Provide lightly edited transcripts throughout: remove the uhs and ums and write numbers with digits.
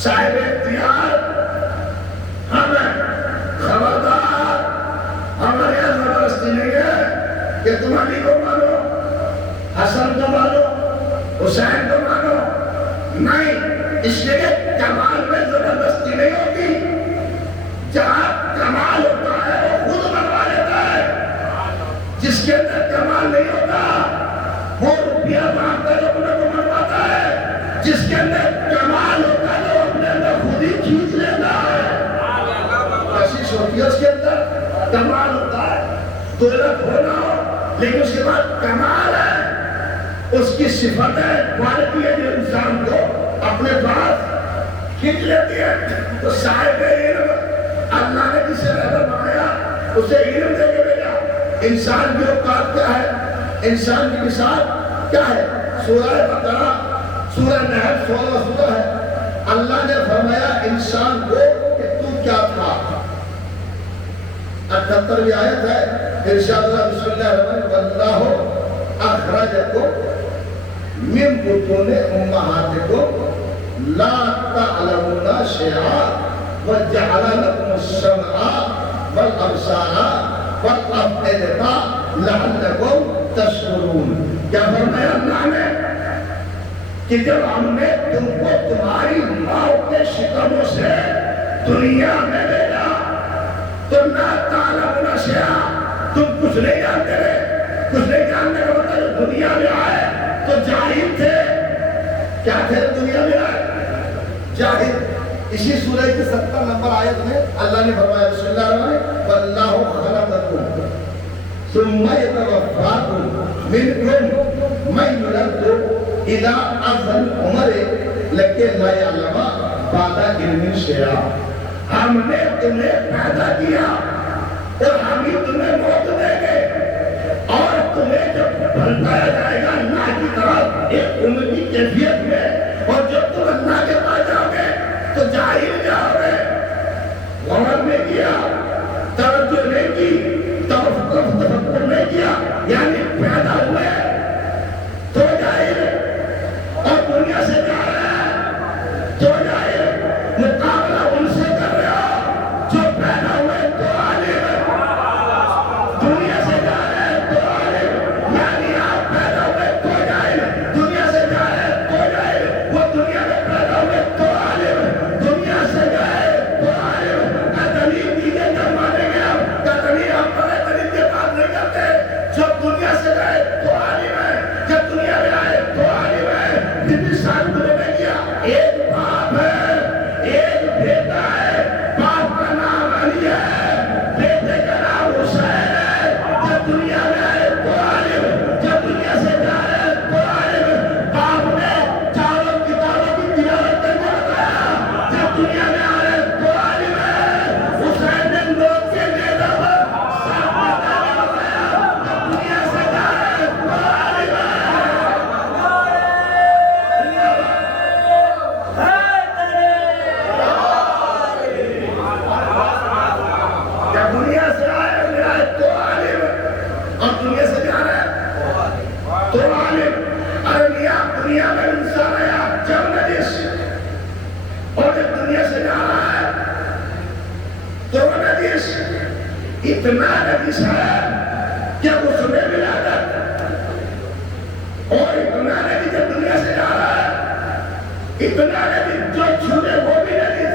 صاحب اختیار ہمیں خبردار، ہمارے یہاں زبردستی نہیں ہے کہ تم علی کو مانو، حسن کو مانو، حسین کو مانو، نہیں، اس لیے کمال میں زبردستی نہیں ہوتی، جہاں کمال ہوتا ہے وہ خود بنوا لیتا ہے، جس کے اندر کمال نہیں ہوتا وہ روپیہ مانگتا ہے اپنے کو منواتا ہے، جس کے اندر کمال ہوتا ہے وہ اپنے اندر خود ہی کھینچ لیتا ہے، کشش ہوتی ہے اس کے اندر کمال ہوتا ہے، دولت ہونا ہو لیکن اس کے بعد کمال ہے، اس کی صفت ہے، کوالٹی ہے جو انسان کو اپنے پاس کھینچ لیتی ہے۔ تو صاحب علم اللہ نے جسے رہبر بنایا اسے علم دے کے بھیجا۔ انسان کی اوقات کیا ہے، انسان کی مثال کیا ہے؟ سورہ بقرہ سورہ نحل 16 سورہ ہے، اللہ نے فرمایا انسان کو کہ تو کیا تھا، 78ویں آیت ہے، ارشاد اللہ بسم اللہ الرحمن الرحیم واللہ اخرجکم من بطون امہاتکم لا تعلمون شیئا وجعل لكم السمع والابصار والافئدة لعلكم تشکرون۔ کیا فرمایا اللہ نے کہ جب ہم نے تم کو تمہاری ماں کے شکموں سے دنیا میں بھیجا تو لا تعلمون شیئا، تم کچھ نہیں جانتے رہے، کچھ نہیں جاننے کا مطلب دنیا میں آئے تو جاہل تھے، کیا تھے دنیا میں آئے؟ جاہل۔ اسی سورہ کی 70 نمبر آیت میں اللہ نے فرمایا بسم اللہ الرحمن الرحیم واللہ خلقکم ثم یتوفاکم منکم من یرد الی ارذل العمر لکی لا یعلم بعد علم شیئا۔ ہم نے تمہیں پیدا کیا اور ہم ہی تمہیں موت دیں گے اور تمہیں جب پلٹایا جائے گا اللہ کی طرف ایک عمر کی کیفیت میں، اور جب تم اللہ کے پاس جاؤ گے تو جاہل جاؤ گے، غور نہیں کیا، توجہ نہیں کی، تفکر نہیں کیا، یعنی پیدا ہوئے تو جاہل اور دنیا سے جا رہے ہیں تو جاہل، مقابلہ ان سے کر رہے ہو جو پیدا ہوئے تو عالم، دنیا سے جا رہے ہیں تو عالم، یعنی آپ پیدا ہوئے تو جاہل، دنیا سے جا رہے ہیں تو جاہل، وہ دنیا میں پیدا ہوئے تو عالم، دنیا سے جائے تو عالم۔ دلیل دیجئے جب مانے گے آپ، دلیل ہم پڑھے دلیل کے بات نہیں کرتے، جب دنیا سے جائے تو عالم ہے، جب دنیا میں آئے تو عالم ہے۔ کتنی سال تمہیں نہیں کیا، ایک باپ ہے، ایک بیٹا ہے، باپ کا نام علی ہے، بیٹے کا نام حسین ہے، جب دنیا میں آئے تو عالم، جب دنیا سے جا رہے تو عالم۔ باپ نے چاروں کتابوں کی تلاوت کرنے بتایا، جب دنیا میں آ رہے تو عالم ہے۔ حسین نے لوگ کے نیتا پر ساتھ بتانے بتایا، جب دنیا سے جا رہے تو عالم ہے۔ جب دنیا سے آئے تو عالم، اور دنیا سے جا رہے تو عالم۔ ارے میاں دنیا میں انسان ہے آپ جب نجس، اور جب دنیا سے جا رہا ہے تو وہ نجس، اتنا نجس ہے کہ اس میں ولادت، اور اتنا نجس جب دنیا سے جا رہا ہے، اتنا نجس جو چھوڑے وہ بھی نجس۔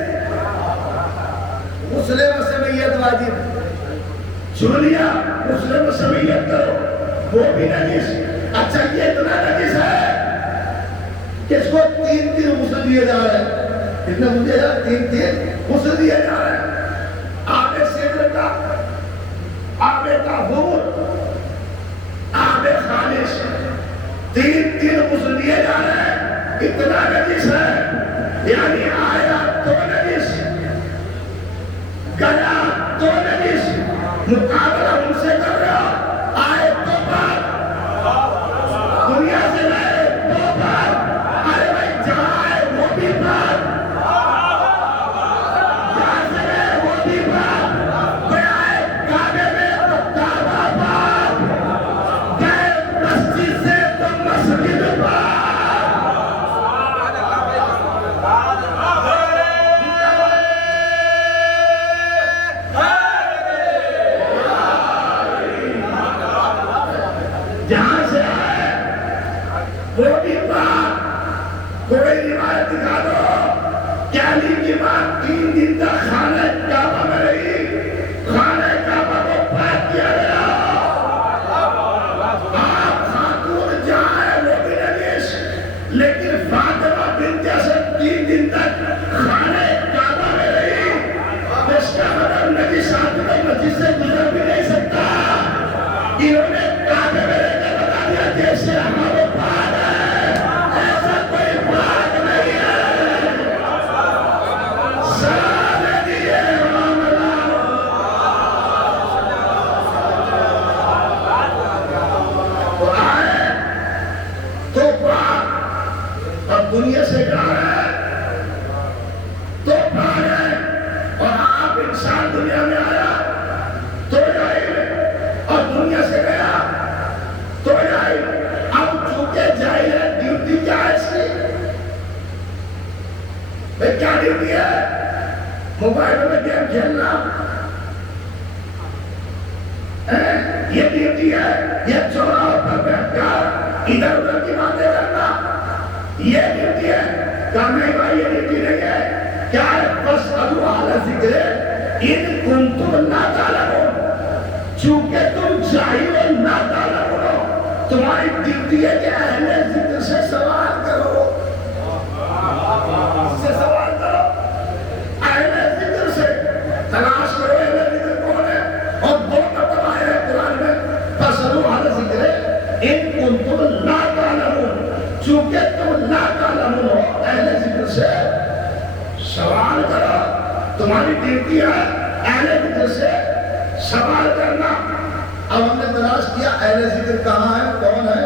مسلم سمیت واجب، چھو لیا مسلم سمیت کرو وہ بھی نجس۔ اچھا یہ اتنا نجس ہے کہ اس کو 3 غسل دیے جا رہے ہیں، کتنے غسل دیے جا رہے ہیں؟ 3 غسل دیے جا رہے ہیں، آب سدر کا، آب طہور، آب خالص، 3 غسل دیے جا رہے ہیں، اتنا نجس ہے، یعنی آیا تو نجس، گیا تو نجس، مقابلہ ان سے کر رہا، آئے تو پاک، دنیا سے گئے تو پاک، ارے بھائی جہاں آئے وہ بھی پاک، جہاں سے گئے وہ بھی پاک، گئے آئے کعبے میں تو کعبہ پاک، گئے مسجد سے تو مسجد پاک۔ کہنے کی بات 3 دن تک خانہ کعبہ میں رہی، خانہ کعبہ کو پاک کیا گیا۔ آپ خاتون جہاں ہے وہ بھی نجس، لیکن فاطمہ بنت اسد 3 دن تک خانہ کعبہ میں رہی، اس کا مطلب نجس آدمی مسجد سے گزر بھی نہیں سکتا۔ انہوں نے کعبے میں رہ کر بتا دیا جیسے ہمارے پاک ہے، ایسا کوئی پاک نہیں ہے۔ سلام دیجیے امام اللہ۔ تو آئے تو پاک اور دنیا سے کہا ہے تو پاک ہے، اور آپ انسان دنیا میں آیا تو جائے اور دنیا سے گیا تو جائے۔ اب چونکہ جائے ہے، ڈیوٹی کیا ہے اس کی؟ بھئی کیا ڈیوٹی ہے؟ موبائل میں گیم کھیلنا یہ ڈیوٹی ہے؟ یہ چوراہوں پر بیٹھ کر ادھر ادھر کی باتیں کرنا یہ ڈیوٹی ہے؟ کہا نہیں بھائی یہ ڈیوٹی نہیں ہے۔ کیا ہے؟ بس ادو اعلی ذکر ان کنتم لا تعلمون، چونکہ تم جاہل و نادان ہو، تمہاری ڈیوٹی ہے کہ اہل ذکر سے سوال کرو، سے سوال کرو، اہل ذکر سے تلاش کرو اہل ذکر کون ہے۔ اور 2 مرتبہ ہے قرآن میں فَاسْأَلُوا أَهْلَ الذِّكْرِ إِن كُنتُمْ لَا تَعْلَمُونَ، چونکہ تم لا تعلمون ہو، اہل ذکر سے سوال کرو، تمہاری ڈیوٹی ہے اہل ذکر سے سوال کرنا۔ اب ہم نے تلاش کیا اہل ذکر کہاں ہے، کون ہے؟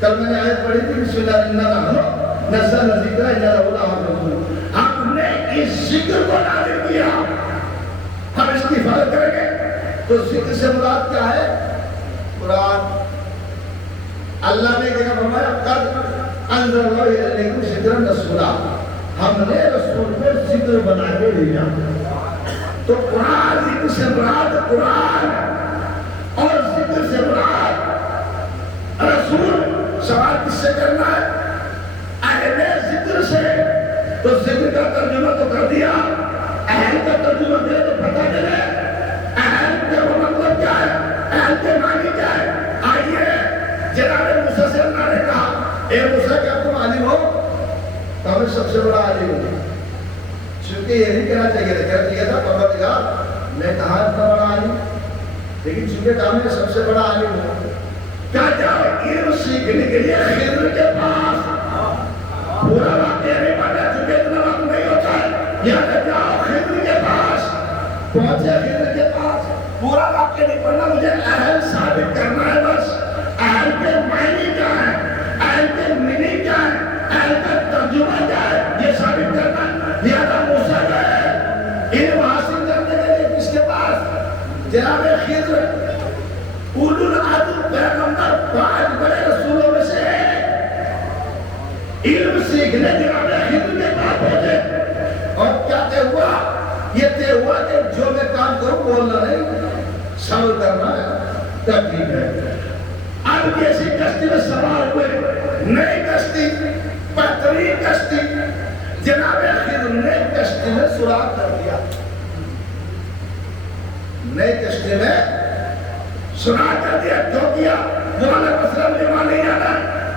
کل میں نے آیت پڑھی تھی بسم اللہ الرحمن الرحیم نزلنا الذکر انا لہ لحافظون۔ ہم نے اس ذکر کو نازل کیا، ہم اس کی حفاظت کریں گے۔ تو ذکر سے مراد کیا ہے؟ قرآن۔ اللہ نے کیا فرمایا قد انزل اللہ الیکم ذکرا رسولا، ہم نے رسول کو ذکر بنا کے دیا۔ تو قرآن ذکر سے مراد قرآن اور ذکر سے مراد رسول۔ سوال کس سے کرنا ہے؟ اہل ذکر سے۔ تو ذکر کا ترجمہ تو کر دیا، اہل کا ترجمہ دے تو پتہ چلے اہل کا مطلب کیا ہے، اہل کے معنی کیا ہے۔ آئیے جناب موسیٰ سے اللہ نے کہا اے موسیٰ کیا تم عالم ہو؟ تو ہمیں سب سے بڑا عالم ہو، چونکہ یہ نہیں کہنا چاہیے تھا، کہنا چاہیے تھا پروردگار میں کہاں اتنا بڑا عالم، لیکن چونکہ کہا میں سب سے بڑا عالم ہوں۔ کیا جاؤ علم سیکھنے کے لیے خضر کے پاس، پورا واقعہ نہیں پڑھا چونکہ اتنا وقت نہیں ہوتا ہے، یہاں جاؤ خضر کے پاس، پہنچے خضر کے پاس، پورا واقعہ نہیں پڑھنا، مجھے اہل ثابت کرنا ہے بس۔ اہل کے معنی کیا ہے، اہل کے منی کیا ہے، اہل کا ترجمہ کیا ہے، یہ ثابت کرنا ہے۔ لہذا موسیٰ گئے علم حاصل کرنے کے لیے کس کے پاس؟ جناب خضر، اولو العزم پیغمبر 5 بڑے رسولوں میں سے علم سیکھنے جناب خضر کے پاس پہنچے۔ اور کیا طے ہوا؟ یہ طے ہوا کہ جو میں کام کروں بولنا نہیں، صبر کرنا ہے، تکلیف ہے۔ اب کیسی کشتی میں سوار ہوئے، نئی کشتی، بہترین کشتی، جناب خضر نے کشتی میں سوراخ کر دیا، نئی کشتی میں سوراخ کر دیا۔ کیوں کیا؟ وہ والا مسئلہ مجھے وہاں نہیں آنا،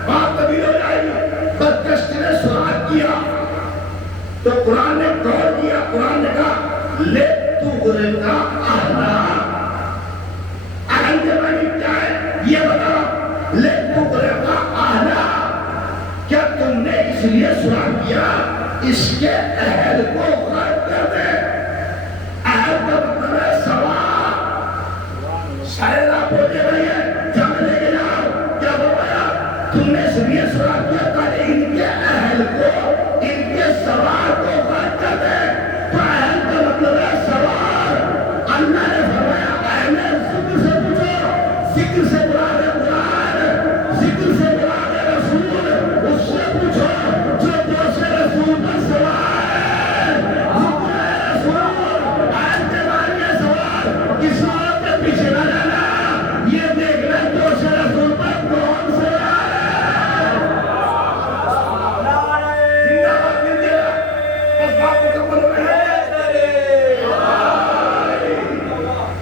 بات طویل ہو جائے گی، بس کشتی نے سوراخ کیا۔ تو قرآن نے غور کیا، قرآن نے کہا لے تو غرقا اہلا، اہل کے معنی کیا ہے یہ بتا، لے تو غرقا اہلا، کیا تم نے اس لیے سوراخ کیا اس کے اہل کو غرق کر دے۔ اہل کا مطلب ہے سوار، سیلاب ہو جائے بھائی ہے جب لے کے جاؤ، کیا فرمایا تم نے اس لیے سوراخ کیا تاکہ ان کے اہل کو، ان کے سوار کو غرق کر دے۔ تو اہل کا مطلب ہے سوار۔ اللہ نے فرمایا اہل ذکر سے پوچھو، ذکر سے مراد ہے قرآن، ذکر سے مراد ہے رسول، اس سے پوچھو جو دوسرے رسول پر سوار ہے۔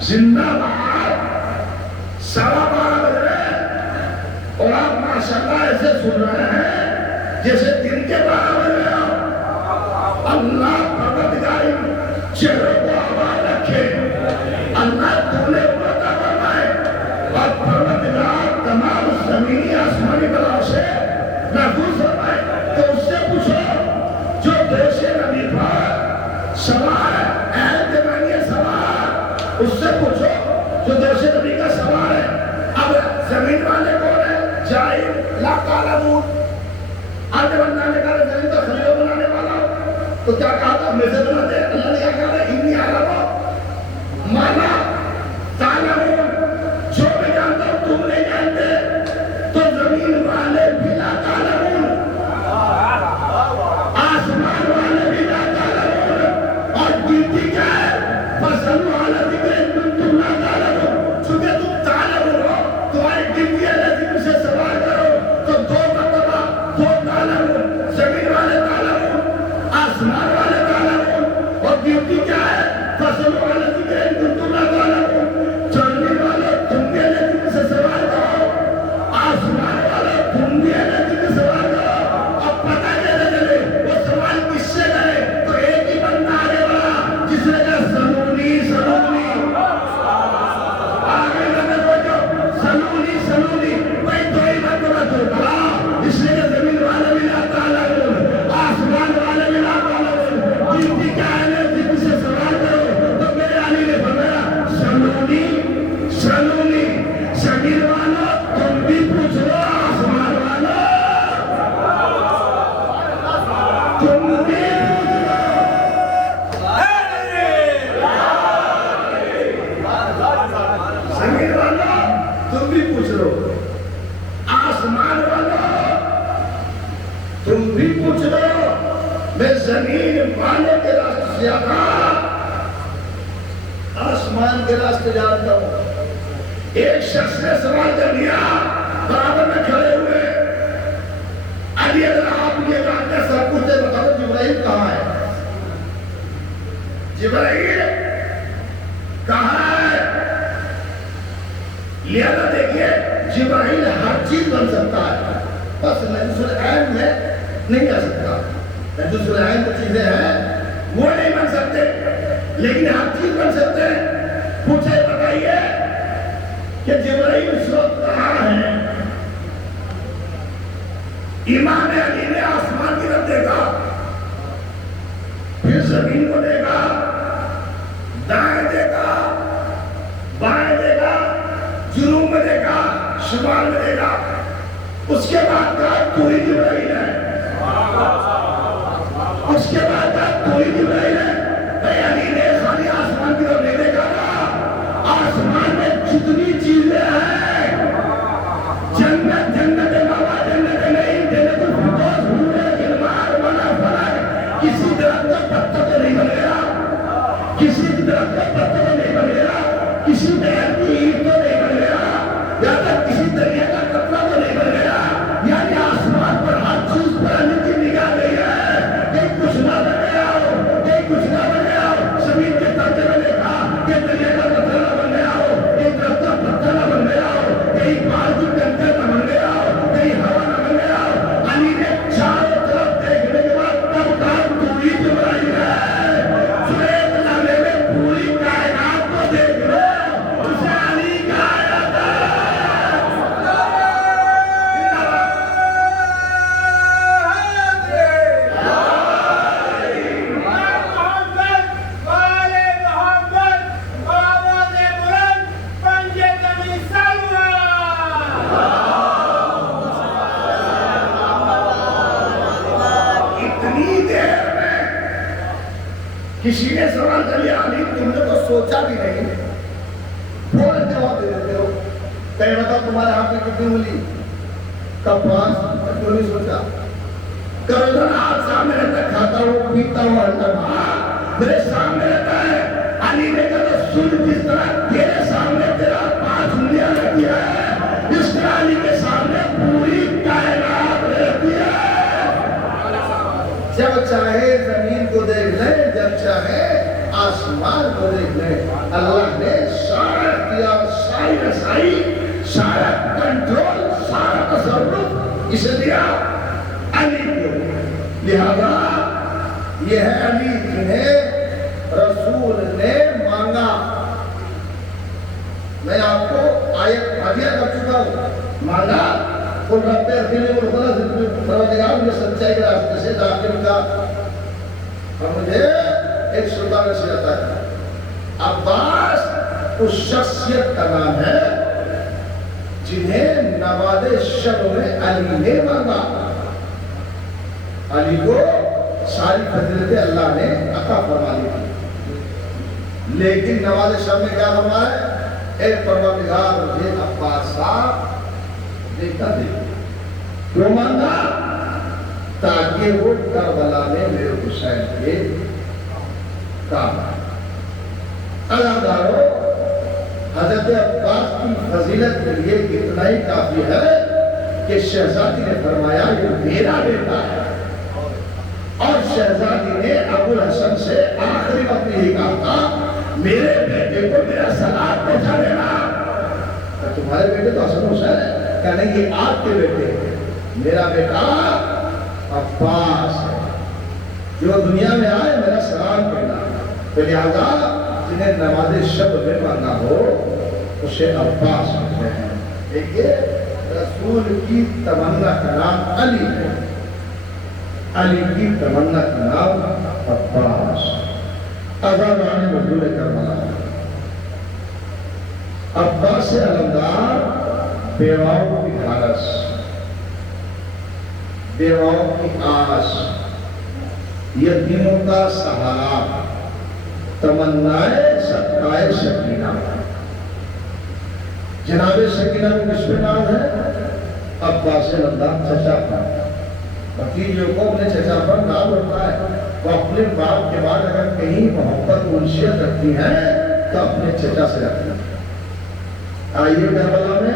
زندہ باد 12:15 بج رہے ہیں اور آپ ماشاءاللہ ایسے سن رہے ہیں جیسے دن کے 12 بج رہے ہیں. اللہ پروردگار چہروں کو آباد رکھے. اللہ دولے عطا فرمائے اور پروردگار تمام زمینی آسمانی بلاؤں سے محفوظ فرمائے. تو اس سے پوچھو جو دوش نبی پر سوار ہے اہل دیوانی سوار, اس سے پوچھو جو دوش نبی کا سوار ہے. اب زمین والے کون ہیں؟ جاہل لا تعلمون. آج بندہ نے کہا زمین تو خلیل بنانے والا ہو تو کیا کہا تھا؟ میں سے بنا دے. اللہ نے کیا کہا تھا؟ انی اعلم ما لا تعلمون. جو میں جانتا ہوں تم نہیں جانتے. تو زمین والے بھی لا تعلمون, آسمان والے بھی لا تعلمون. اور گنتی کیا ہے؟ فصلوا علی ذکر ان کنتم لا تعلمون. چونکہ تم تعلمون ہو تمہاری گنتی ہے ذکر سے سوال کرو تو 2 مرتبہ 2 تعلمون. زمین والے تعلمون, آسمان والے تعلمون. اور گنتی کیا ہے؟ فصلوا علی ذکر ان کنتم لا تعلمون. چڑھنے والے تم بھی ذکر سے سوال کرو, آسمان والے تم بھی ذکر سے سوال کرو. اب پتہ کیسے چلے وہ سوال کس سے کرے؟ تو ایک ہی بندہ آنے والا جس نے کہا سلونی سلونی. آگے لگے سوچو سلونی سلونی. بھائی 2 ہی مرتبہ تو بڑا, اس لیے کہ زمین والے بھی لا تعلمون, آسمان والے بھی لا تعلمون. گنتی کیا ہے ذکر سے سوال کرو. تو میرے علی نے فرمایا سلونی سلونی. زمین والوں تم بھی پوچھ لو, آسمان والوں تم بھی پوچھ لو. زمین والوں تم بھی پوچھ لو, آسمان والوں تم بھی پوچھ لو. میں زمین والوں کے راستے سے زیادہ آسمان کے راستے جانتا ہوں. ایک شخص نے سوال کر لیا, برابر میں کھڑے ہوئے. علی اگر آپ یہ جانتے سب کچھ دے بتا دو جبرائیل کہاں ہے؟ جبرائیل کہاں ہے؟ لہذا دیکھیے جبرائیل ہر چیز بن سکتا ہے, بس نجوس العین میں نہیں آ سکتا. نجوس العین جو چیزیں ہیں وہ نہیں بن سکتے, لیکن ہر چیز بن سکتے ہیں. پوچھے بتائیے کہ جبرائیل اس وقت کہاں ہے؟ امام علی نے آسمان کی طرف دیکھا, پھر زمین کو دیکھا, دائیں دیکھا, بائیں دیکھا, جنوب میں دیکھا, شمال میں دیکھا. اس کے بعد کہا کوئی جبرائیل ہے. اس کے بعد کہا کوئی جبرائیل ہے. بھائی علی نے خالی آسمان کی طرف نہیں دیکھا نا, آسمان میں جتنی چیزیں ہیں, جنت جنت ماوا جنت نہیں, جنت الفردوس حور غلمان ولا فلک. کسی درخت کا پتا تو نہیں بن گیا, کسی درخت کا پتا تو نہیں بن گیا, کسی درخت کی اینٹ تو نہیں بن گیا, یا پھر کسی دریا کا قطرہ تو نہیں بن گیا. یعنی آسمان پر ہر چیز پر علی کی نگاہ گئی ہے. کہیں کچھ نہ بن گیا ہو, کہیں کچھ نہ بن گیا ہو. زمین کے درجے میں دیکھا کہ دریا کا قطرہ نہ بن گیا ہو, کہیں درخت کا پتا نہ بن گیا ہو, کہیں پہاڑ کی کنکر نہ بن گیا ہو, کہیں ہوا نہ بن گیا ہو. علی نے چاروں طرف دیکھنے کے بعد تب کہا پوری جبرائیل ہے. جو ایک لمحے میں پوری کائنات کو دیکھ لو, اسے علی کہا جاتا ہے. کسی نے سوال کر لیا علی تم نے تو سوچا بھی نہیں, فوراً جواب دے دیتے ہو. کہیں بتاؤ تمہارے ہاتھ میں کتنی انگلی؟ کپاس. کیوں نہیں سوچا؟ کروڑ ہاتھ سامنے رہتا ہے, کھاتا ہوں پیتا ہوں, اللہ میرے سامنے رہتا ہے. علی نے کہا تو سن, جس طرح تیرے سامنے تیرا 5 انگلیاں رہتی ہے, اس طرح علی کے سامنے پوری کائنات رہتی ہے. جب چاہے زمین کو دیکھ لیں, جب چاہے آسمان کو دیکھنے اللہ نے سارا اختیار، ساری رسائی، سارا کنٹرول، سارا تصرف اسے دیا علی کو۔ لہذا یہ ہے علی جنہیں رسول نے مانگا۔ میں آپ کو آیت آگیا کر چکا ہوں، مانگا اور رب ارسلنی مرسلا سے پروردگار مجھے سچائی کے راستے سے داخل کا اور مجھے ایک سلطان نصیحت ہے۔ عباس اس شخصیت کا نام ہے جنہیں نواد شب میں علی نے مانگا۔ علی کو ساری فضیلتیں اللہ نے عطا فرما دی، لیکن نواد شب میں کیا فرمایا؟ اے پروردگار مجھے عباس صاحب دیکھتا دے۔ کیوں مانگا؟ تاکہ وہ کربلا میں میرے حسین کے کام آئے۔ اللہ دارو، حضرت عباس کی فضیلت کے لیے اتنا ہی کافی ہے کہ شہزادی نے فرمایا یہ میرا بیٹا ہے، اور شہزادی نے ابو الحسن سے آخری وقت یہی کہا تھا میرے بیٹے کو میرا سلام پہنچا دینا۔ تمہارے بیٹے تو حسن حسین ہے، کہنے یہ آپ کے بیٹے ہیں، میرا بیٹا عباس ہے، جو دنیا میں آئے میرا سلام کہنا۔ تو لہذا جنہیں نماز شب میں مانگا ہو اسے عباس کہتے ہیں۔ دیکھیے رسول کی تمنا کا نام علی ہے، علی کی تمنا کا نام عباس۔ آزادان مزدور کربلا، عباس علمدار بیواؤں کی حالت، بیواؤں کی آس، یتیموں کا سہارا، تمنائے صدقائے سکینہ۔ جناب سکینہ کو کس پہ نام ہے؟ عباس علمدار چچا پر۔ وکیل جو کو اپنے چچا پر نام رکھتا ہے وہ اپنے باپ کے بعد اگر کہیں محبت انشیت رکھتی ہیں تو اپنے چچا سے رکھتی ہیں۔ آئیے کربلا میں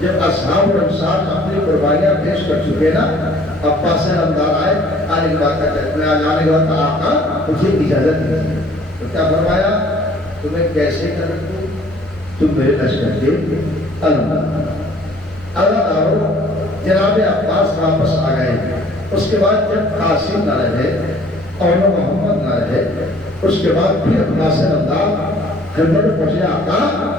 جب اصحاب و انصار اپنی قربانیاں پیش کر چکے نا، عباس علمدار آئے، آنے کے بعد کہتے ہیں آنے کے بعد آقا مجھے اجازت نہیں، تو کیا فرمایا؟ تمہیں کیسے کر دوں؟ تم میرے لشکر کے علمدار۔ اللہ دارو، جناب عباس واپس آ گئے۔ اس کے بعد جب قاسم نہ رہے اور محمد نہ رہے، اس کے بعد پھر عباس علمدار خدمت پہنچے آقا